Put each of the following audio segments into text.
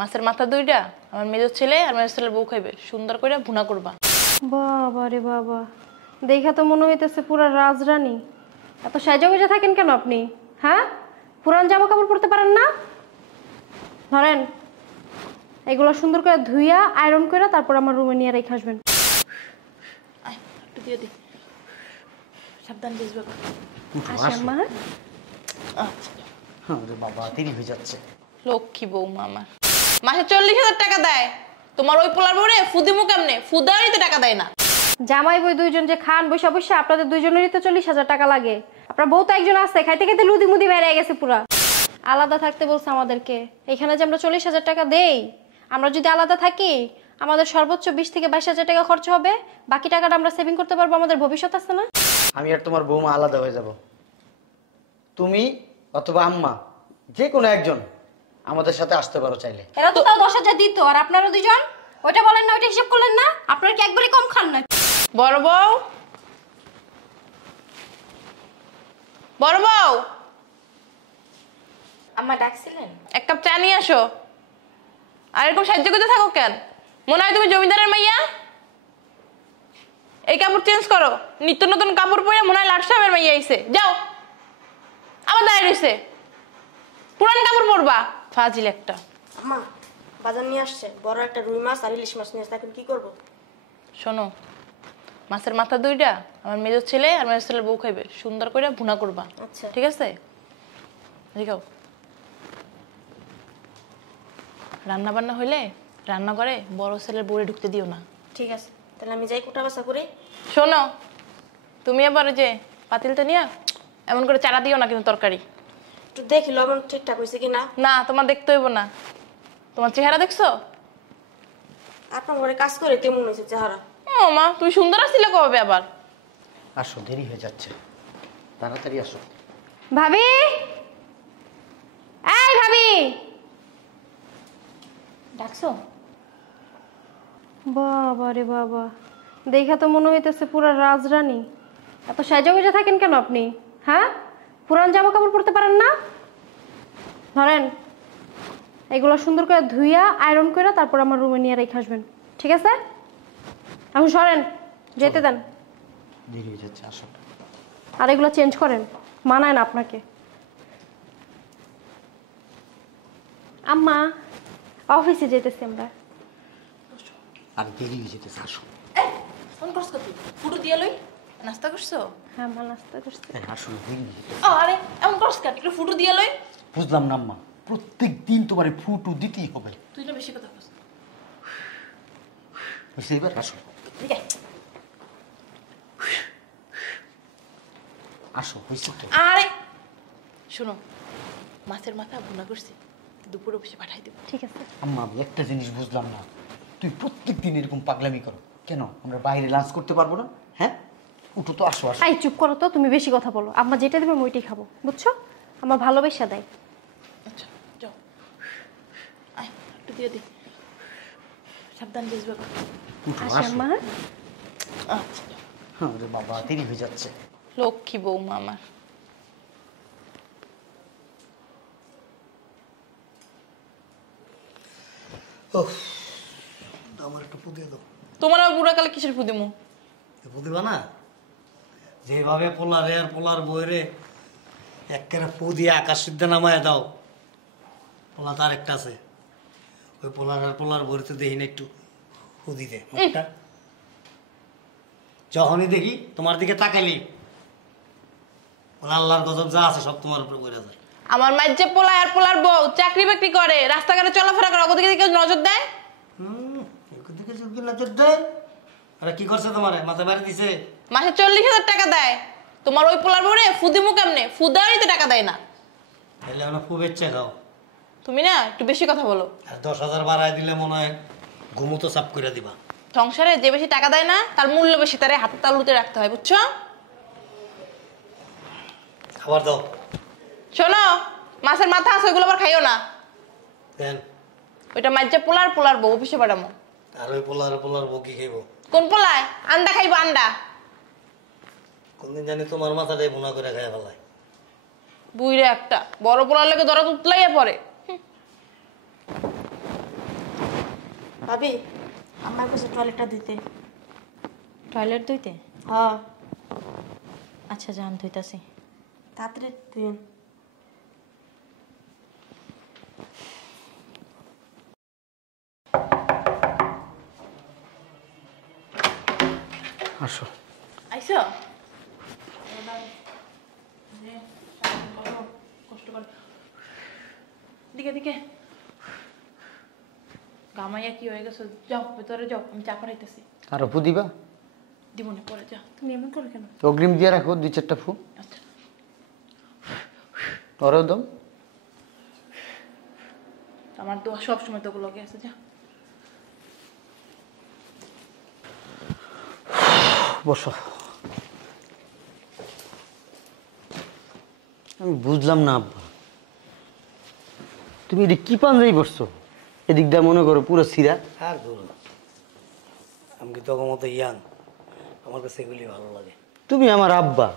মাছের মাথা দুইটা আমার মেজর ছেলে আর মেজর ছেলের বউ খাইবে, সুন্দর করে ভুনা করবা। বাবা রে বাবা, দেখা তো মনে হইতেছে পুরা রাজরানী। এত সাজা গুজা থাকেন কেন আপনি? হ্যাঁ, পুরান জামা কাপড় পরতে পারেন না? ধরেন এগুলো সুন্দর করে ধুইয়া আয়রন করে তারপর আমার রুমে নিয়ে রেখে আসবেন। একটু দিয়ে দি, সাবধান বুঝবে। আসেন মা। আচ্ছা আরে বাবা, দেরি হয়ে যাচ্ছে। লক্ষ্মী বৌমা আমার মাসে 40,000 টাকা দেয়, তোমার ওই পোলার বউরে ফুদিমু কেমনে? ফুদারিতে টাকা দেয় না। জামাই বই দুইজন যে খান বসে বসে, আপনাদের দুইজনেরই তো 40,000 টাকা লাগে। আপনার বউ তো একজন আছে, খাইতে খাইতে লুদি মুদি বেড়ে গেছে পুরা। আলাদা থাকতে বলছে আমাদেরকে। এখানে যে আমরা 40,000 টাকা দেই, আমরা যদি আলাদা থাকি আমাদের সর্বোচ্চ 20 থেকে 22,000 টাকা খরচ হবে। বাকি টাকাটা আমরা সেভিং করতে পারবো, আমাদের ভবিষ্যৎ আছে না? আমি আর তোমার বৌমা আলাদা হয়ে যাব। তুমি অথবা আম্মা যে কোনো একজন আমাদের সাথে আসতে পারো চাইলে। এরা তো তাও 10,000 দিত, আর আপনারা দুইজন ওইটা বলেন না, ওইটা হিসাব করলেন না? আপনার কি একবারই কম খান না? বড় বউ, বড় বউ, আম্মা ডাকছিলেন? এক কাপ চা নিয়ে আসো। আর এরকম সাহায্য করতে থাকো কেন? মনে হয় তুমি জমিদারের মাইয়া। এই কাপড় চেঞ্জ করো, নিত্য নতুন কাপড় পরে মনে হয় লাট সাহেবের মাইয়া আইছে। যাও, আবার দাঁড়িয়ে রইছে, পুরান কাপড় পরবা। ফাজিল একটা। আম্মা বাজার নিয়ে আসছে, বড় একটা রুই মাছ আর ইলিশ মাছ নিয়ে আসছে, এখন কি করব? শোনো, মাছের মাথা দুইটা আমার মেজর ছেলে আর মেজর ছেলের বউ খাইবে, সুন্দর করে ভুনা করবা। আচ্ছা ঠিক আছে? দেখাও। রান্না বান্না হইলে রান্না করে বড় ছেলের বউরে ঢুকতে দিও না। ঠিক আছে, তাহলে আমি যাই কোটা বাসা করি। শোনো, তুমি আবার ওই যে পাতিলটা নিয়ে এমন করে চারা দিও না কিন্তু তরকারি। একটু দেখি লবণ ঠিকঠাক হয়েছে কি না। না, তোমার দেখতে হইব না। তোমার চেহারা দেখছো? আপনার ঘরে কাজ করে কেমন হয়েছে চেহারা? ও মা, তুমি সুন্দর আসছিলে কবে আবার? আসো, দেরি হয়ে যাচ্ছে, তাড়াতাড়ি আসো। ভাবি, এই ভাবি, ডাকছো? বাবা রে বাবা, দেখা তো মনে হইতেছে পুরা রাজরানী। এত সাজা গুজা থাকেন কেন আপনি? হ্যাঁ, পুরান জামা কাপড় পরতে পারেন না? ধরেন এগুলো সুন্দর করে ধুইয়া আয়রন করে তারপর আমার রুমে নিয়ে রেখে আসবেন। ঠিক আছে? এখন সরেন, যেতে দেন। দেরি হয়ে যাচ্ছে, আসো। আর এগুলো চেঞ্জ করেন, মানায় না আপনাকে। আম্মা, অফিসে যেতেছি আমরা। আর দেরি হয়ে যেতেছে, আসো। ফোন করছো তুই? ফুটু দিয়ে লই। নাস্তা করছো? হ্যাঁ মা, নাস্তা করছি। আসলে হয়নি। আরে এমন করছ কেন? একটু ফুটু দিয়ে লই। বুঝলাম না আম্মা, প্রত্যেক দিন তোমার ফুটু দিতেই হবে। তুই না বেশি কথা বলছ। বুঝতে এবার আসো। ঠিক আছে। আসো, হয়েছে তো। আরে শোনো, মাছের মাথা ভুনা করছি, দুপুরে বসে পাঠাই দেবো। ঠিক আছে। আম্মা, আমি একটা জিনিস বুঝলাম না, তুই প্রত্যেক দিন এরকম পাগলামি করো কেন? আমরা বাইরে লাঞ্চ করতে পারবো না? হ্যাঁ, উঠো তো, আসো আসো। আই চুপ করো তো, তুমি বেশি কথা বলো। আম্মা যেটা দেবে আমি ওইটাই খাবো, বুঝছো? আমার ভালোবাসা দেয়। আচ্ছা যাও, আয় একটু দিয়ে দি, সাবধান বুঝবে। উঠো, আসি আসো। আম্মা। আচ্ছা, আরে বাবা, দেরি হয়ে যাচ্ছে। লক্ষ্মী বৌমা আমার। আমার একটু পুদিয়ে দাও। তোমার আবার বুড়াকালে কিসের ফুদিমু? পুদিবা না? যেভাবে পোলারে আর পোলার বইরে একেবারে ফু দিয়ে আকাশ সিদ্ধে নামায় দাও, পোলা তার একটা আছে, ওই পোলার আর পোলার বইতে দেখি না একটু ফু দিতে। যখনই দেখি তোমার দিকে তাকাইলি আল্লাহর গজব যা আছে সব তোমার উপরে পড়ে যায়। আমার মায়ের যে পোলা আর পোলার বউ চাকরি বাকরি করে, রাস্তাঘাটে চলাফেরা করে, ওদিকে দিকে নজর দেয়? দিকে যদি নজর দেয়, আরে কি করছে তোমার মাথা বাড়ি দিছে? মাসে 40,000 টাকা দেয়, তোমার ওই পোলার বউরে ফুদিমু কেমনে? ফুদারিতে টাকা দেয় না। তাহলে আমরা খুব ইচ্ছে খাও। তুমি না একটু বেশি কথা বলো। আর 10,000 বাড়াই দিলে মনে হয় ঘুমো তো সাফ করে দিবা। সংসারে যে বেশি টাকা দেয় না তার মূল্য বেশি, তারে হাতে তালুতে রাখতে হয়, বুঝছো? খাবার দাও। শোনো, মাছের মাথা আছে, ওইগুলো আবার খাইও না। দেন। ওইটা মাঝে পোলার পোলার বউ অফিসে পাঠামো। আর ওই পোলার পোলার বকি খাইব কোন পোলায়? আন্ডা খাইবো, আন্ডা। কোনদিন জানি তোমার মাথাটাই ভুনা করে খাই ফেলায়। বুইরে একটা বড় পোলার লেগে দরদ উতলাইয়া পড়ে। ভাবি আমার কাছে টয়লেটটা দিতে। টয়লেট ধুইতে? হ্যাঁ আচ্ছা যান ধুইতাছি। তাড়াতাড়ি দিন। আসো। আইসো কষ্ট করে দিকে দিকে গামাইয়া কি হয়ে গেছে, যাও ভেতরে যাও, আমি চা করাইতেছি। আর ফু দিবা? দিবনে পরে যাও। তুমি এমন করো কেন? অগ্রিম দিয়ে রাখো 2-4টা ফু। আচ্ছা ওরেও দাও। আমার দোয়া সবসময় তোকে লগে আছে, যা। বসো। আমি বুঝলাম না আব্বা, তুমি এদিক কি পাঞ্জাবি পরছো? এদিক দিয়ে মনে করো পুরো সিরা। আর ধরুন, আমি কি তখন মতো ইয়াং, আমার কাছে এগুলি ভালো লাগে। তুমি আমার আব্বা,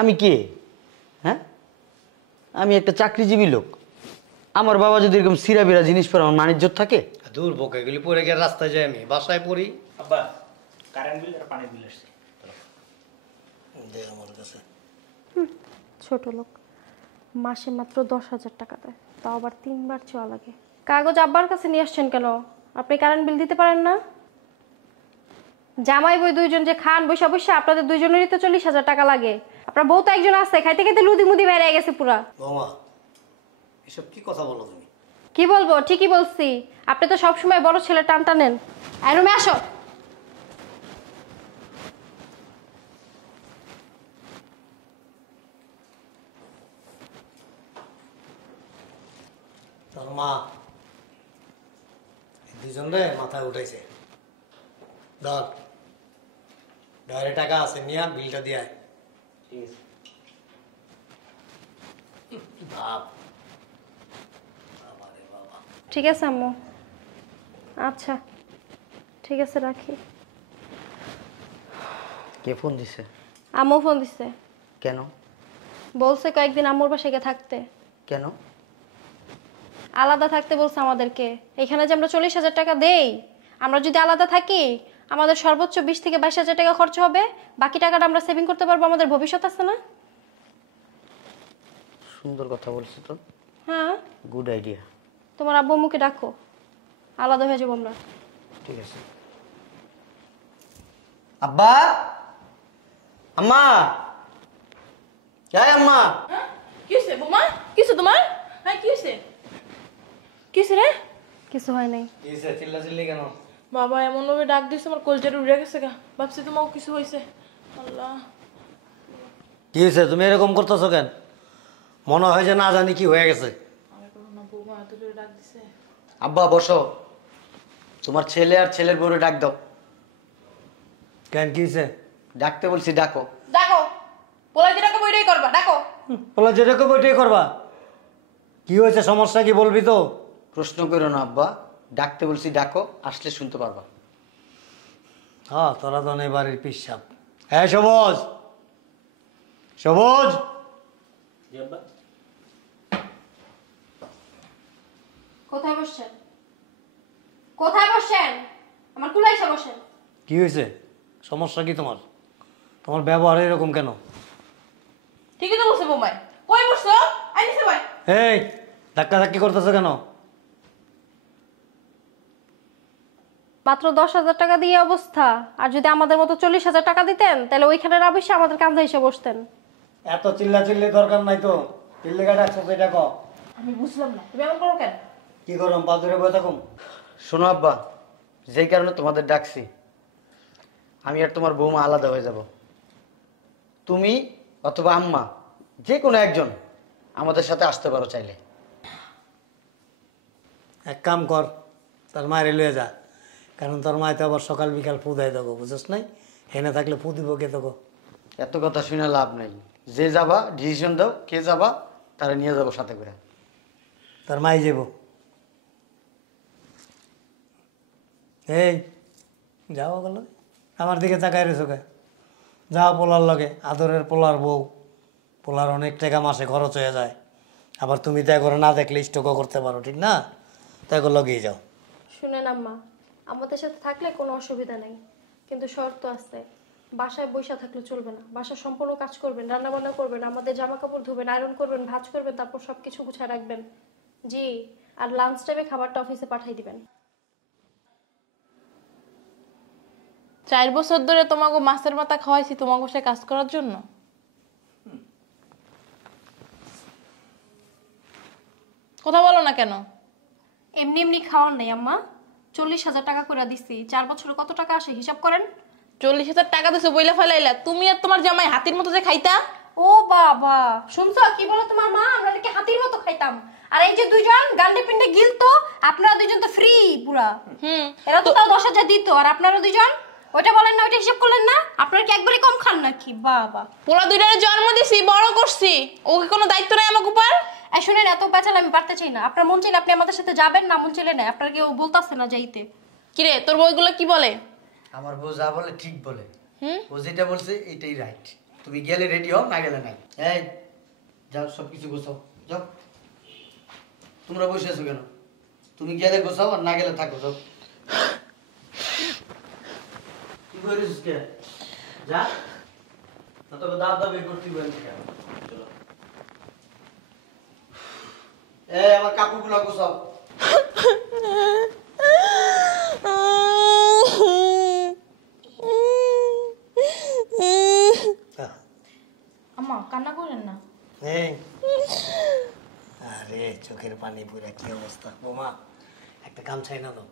আমি কে? হ্যাঁ, আমি একটা চাকরিজীবী লোক। আমার বাবা যদি এরকম সিরা বিরা জিনিস পরে আমার মান ইজ্জত থাকে? দূর বোকা, এগুলি পরে গিয়ে রাস্তায় যাই, আমি বাসায় পড়ি। আব্বা কারেন্ট বিল আর পানির বিল আসছে। দে আমার কাছে। ছোট লোক, মাসে মাত্র 10,000 টাকা দেয়, তাও আবার 3 বার চাওয়া লাগে। কাগজ আব্বার কাছে নিয়ে আসছেন কেন? আপনি কারেন্ট বিল দিতে পারেন না? জামাই বই দুইজন যে খান বসে বসে, আপনাদের দুইজনেরই তো 40,000 টাকা লাগে। আপনার বউ তো একজন আছে, খাইতে খাইতে লুদি মুদি বেড়ে গেছে পুরা। বৌমা, এসব কি কথা বলো তুমি? কি বলবো, ঠিকই বলছি। আপনি তো সবসময় বড় ছেলে টান টানেন। এই রুমে আসো। তোর মা দুজন রে মাথায় উঠাইছে। ধর ঘরে টাকা আছে, নিয়ে বিলটা দিয়ে আয়। ঠিক আছে। ভাব ঠিক আছে আম্মু, আচ্ছা ঠিক আছে, রাখি। কে ফোন দিছে? আম্মু ফোন দিছে। কেন? বলছে কয়েকদিন আম্মুর বাসায় গিয়ে থাকতে। কেন? আলাদা থাকতে বলছে আমাদেরকে। এখানে যে আমরা 40,000 টাকা দেই, আমরা যদি আলাদা থাকি আমাদের সর্বোচ্চ 20 থেকে 22,000 টাকা খরচ হবে। বাকি টাকাটা আমরা সেভিং করতে পারবো, আমাদের ভবিষ্যৎ আছে না? সুন্দর কথা বলছো তো। হ্যাঁ, গুড আইডিয়া। তোমার আব্বু আম্মুকে ডাকো, আলাদা হয়ে যাবো আমরা। ঠিক আছে। আব্বা, আম্মা, যাই আম্মা। কি হয়েছে বৌমা? কি হয়েছে তোমার? হ্যাঁ কি হয়েছে? কি হয়েছে রে? কিছু হয় নাই। কি হয়েছে, চিল্লা চিল্লি কেন? বাবা এমন ভাবে ডাক দিছে, আমার কলজাটা উড়ে গেছে গা। ভাবছি তোমার কিছু হয়েছে। আল্লাহ, কি হয়েছে, তুমি এরকম করতেছো কেন? মনে হয় যে না জানি কি হয়ে গেছে। আমি করবো না, বৌমা এত জোরে ডাক দিছে। আব্বা বসো, তোমার ছেলে আর ছেলের বউরে ডাক দাও। কেন, কি হয়েছে? ডাকতে বলছি, ডাকো। ডাকো, পোলা যেটাকে বইটাই করবা, ডাকো। বলো যেরকম ওইটাই করবা। কি হয়েছে, সমস্যা কি বলবি তো? প্রশ্ন করো না আব্বা, ডাকতে বলছি ডাকো, আসলে শুনতে পারবা। হ্যাঁ, তোরা তো নেই বাড়ির পিসাব। হ্যাঁ সবুজ, সবুজ, জি আব্বা। কোথায় বসছেন? কোথায় বসছেন? আমার কুলাই এসে বসেন। কি হয়েছে, সমস্যা কি তোমার? তোমার ব্যবহার এরকম কেন? ঠিকই তো বলছে বৌমায়। কই বসছো? আইনিছে ভাই। এই ধাক্কা ধাক্কি করতেছো কেন? মাত্র 10,000 টাকা দিয়ে অবস্থা। আর যদি আমাদের মতো 40,000 টাকা দিতেন, তাহলে ওইখানে না বসে আমাদের কাঁধে এসে বসতেন। এত চিল্লা চিল্লি দরকার নাই তো। চিল্লি কাটা একশো সেটা ক। আমি বুঝলাম না, তুমি এমন করো কেন? কি করম, পা ধরে বয়ে থাকুম? শোনো আব্বা, যেই কারণে তোমাদের ডাকছি, আমি আর তোমার বৌমা আলাদা হয়ে যাব। তুমি অথবা আম্মা, যে কোনো একজন আমাদের সাথে আসতে পারো চাইলে। এক কাম কর, তোর মায়ের লয়ে যা। কারণ তোর মায় তো আবার সকাল বিকাল ফু দেয় তোকে, বুঝছ নাই? এনে থাকলে ফু দিব কে তোকে? এত কথা শুনে লাভ নাই। যে যাবা ডিসিশন দাও, কে যাবা তারা নিয়ে যাবো সাথে করে। তোর মাই যাব। এই যাও গেল, আমার দিকে তাকায় রেছো কে? যাও পোলার লগে, আদরের পোলার বউ। পোলার অনেক টাকা মাসে খরচ হয়ে যায়। আবার তুমি তাই করে না দেখলে স্টকও করতে পারো, ঠিক না? তাই করে লগেই যাও। শুনেন আম্মা, আমাদের সাথে থাকলে কোনো অসুবিধা নেই, কিন্তু শর্ত আছে। বাসায় বসে থাকলে চলবে না, বাসায় সম্পূর্ণ কাজ করবেন, রান্না বান্না করবেন, আমাদের জামা কাপড় ধুবেন, আয়রন করবেন, ভাঁজ করবেন, তারপর সবকিছু গুছায় রাখবেন। জি, আর লাঞ্চ টাইমে খাবারটা অফিসে পাঠিয়ে দিবেন। 4 বছর ধরে তোমাকে মাছের মাথা খাওয়াইছি তোমাকে বসে কাজ করার জন্য। কথা বলো না কেন? এমনি এমনি খাওয়ার নেই আম্মা, 40,000 টাকা করে দিছি, 4 বছরে কত টাকা আসে হিসাব করেন। 40,000 টাকা দিছো বইলা ফেলাইলা, তুমি আর তোমার জামাই হাতির মতো যে খাইতা। ও বাবা, শুনছো কি বলে তোমার মা? আমরা নাকি হাতির মতো খাইতাম, আর এই যে দুইজন গান্ডে পিন্ডে গিলতো, আপনারা দুইজন তো ফ্রি পুরা। এরা তো তাও 10,000 দিত, আর আপনারা দুইজন ওইটা বলেন না, ওইটা হিসাব করলেন না? আপনারা কি একবারে কম খান নাকি? বাবা, পোলা দুইটারে জন্ম দিছি, বড় করছি, ওকে কোনো দায়িত্ব নাই আমার উপর? এই শুনেন, এত পেঁচাল আমি পারতে চাই না। আপনার মন চাইলে আপনি আমাদের সাথে যাবেন, না মন চাইলে না। আপনার কেউ বলতাছে না যাইতে। কিরে তোর বইগুলো কি বলে? আমার বউ যা বলে ঠিক বলে। ও যেটা বলছে এটাই রাইট। তুমি গেলে রেডি হও, না গেলে নাই। এই যাও, সব কিছু গোছাও, যাও। তোমরা বসে আছো কেন? তুমি গেলে গোছাও, আর না গেলে থাকো, যাও। কি করিস কে? যা না, তোকে দাঁত দাবি করতে বলেন কেন? চলো। এই আমার কাপড়গুলো গোছাও। আম্মা কান্না করেন না। এই আরে চোখের পানি পুরা কি অবস্থা বোমা, একটা কাম চাই না তো?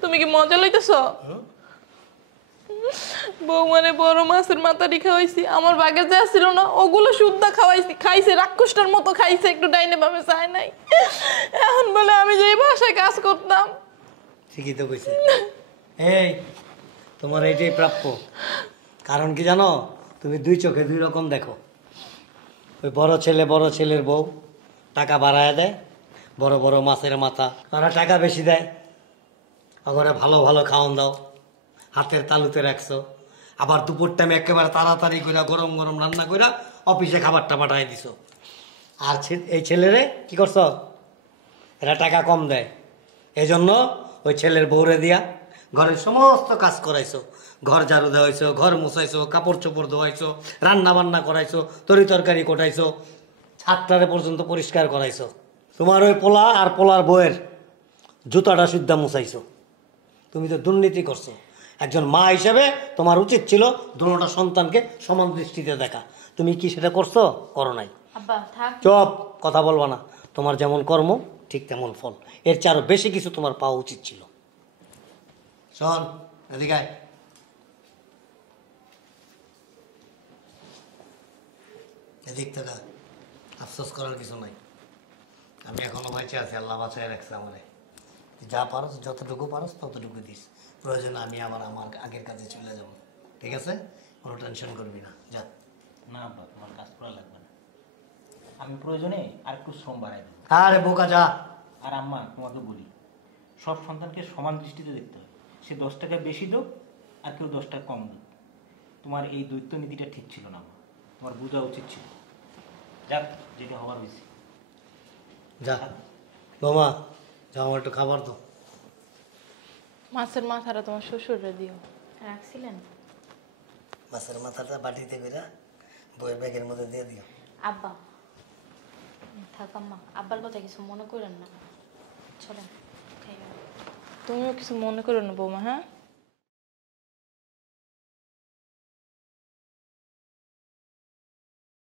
তুমি কি মজা লইতেছ? বৌমানে বড় মাছের মাথাটি খাওয়াইছি, আমার বাগে যা ছিল না ওগুলো শুদ্ধ খাওয়াইছি, খাইছে রাক্ষসটার মতো খাইছে, একটু ডাইনে বামে চায় নাই। এখন বলে আমি যে বাসায় কাজ করতাম। ঠিকই তো কইছি। এই তোমার এইটাই প্রাপ্য। কারণ কি জানো, তুমি দুই চোখে দুই রকম দেখো। ওই বড় ছেলে বড় ছেলের বউ টাকা বাড়ায় দেয়, বড় বড় মাছের মাথা, তারা টাকা বেশি দেয়। ঘরে ভালো ভালো খাওয়ান দাও, হাতের তালুতে রাখছো, আবার দুপুর টাইমে একেবারে তাড়াতাড়ি করে গরম গরম রান্না করে অফিসে খাবারটা পাঠাই দিছো। আর এই ছেলেরে কি করছো, এরা টাকা কম দেয়, এই জন্য ওই ছেলের বউরে দিয়া ঘরের সমস্ত কাজ করাইছো। ঘর ঝাড়ু দেওয়াইছো, ঘর মুছাইছো, কাপড় চোপড় ধোয়াইছো, রান্না বান্না করাইছো, তরি তরকারি কোটাইছো, ছাদটারে পর্যন্ত পরিষ্কার করাইছো। তোমার ওই পোলা আর পোলার বউয়ের জুতাটা সিদ্ধা মুছাইছো। তুমি তো দুর্নীতি করছো। একজন মা হিসেবে তোমার উচিত ছিল দুটোটা সন্তানকে সমান দৃষ্টিতে দেখা। তুমি কি সেটা করছো? করো নাই। আব্বা থাক। চুপ, কথা বলবা না। তোমার যেমন কর্ম ঠিক তেমন ফল, এর চেয়ে আরো বেশি কিছু তোমার পাওয়া উচিত ছিল। শোন এদিকে আয়। এদিক থেকে আফসোস করার কিছু নাই, আমি এখনো বেঁচে আছি, আল্লাহ বাঁচায় রাখছে আমারে। যা পারস, যতটুকু পারস ততটুকু দিস, প্রয়োজনে আমি আবার আমার আগের কাজে চলে যাব। ঠিক আছে, কোনো টেনশন করবি না, যা। না আব্বা, তোমার কাজ করা লাগবে না, আমি প্রয়োজনে আর একটু শ্রম বাড়াই দেবো। আরে বোকা যা। আর আম্মা তোমাকে বলি, সব সন্তানকে সমান দৃষ্টিতে দেখতে হয়। সে 10 টাকা বেশি দেব আর কেউ 10 টাকা কম দেব। তোমার এই দ্বৈত নীতিটা ঠিক ছিল না আম্মা, তোমার বোঝা উচিত ছিল। যাক, যেটা হওয়ার হয়েছে। যা বোমা, যা, আমার একটু খাবার দাও। মাছের মাথাটা তোমার শ্বশুরে দিও। রাখছিলেন? মাছের মাথাটা বাটিতে করে বইয়ের ব্যাগের মধ্যে দিয়ে দিও। আব্বা থাক আম্মা, আব্বার কথা কিছু মনে করেন না, চলেন খাইবেন। তুমিও কিছু মনে করো না বৌমা, হ্যাঁ?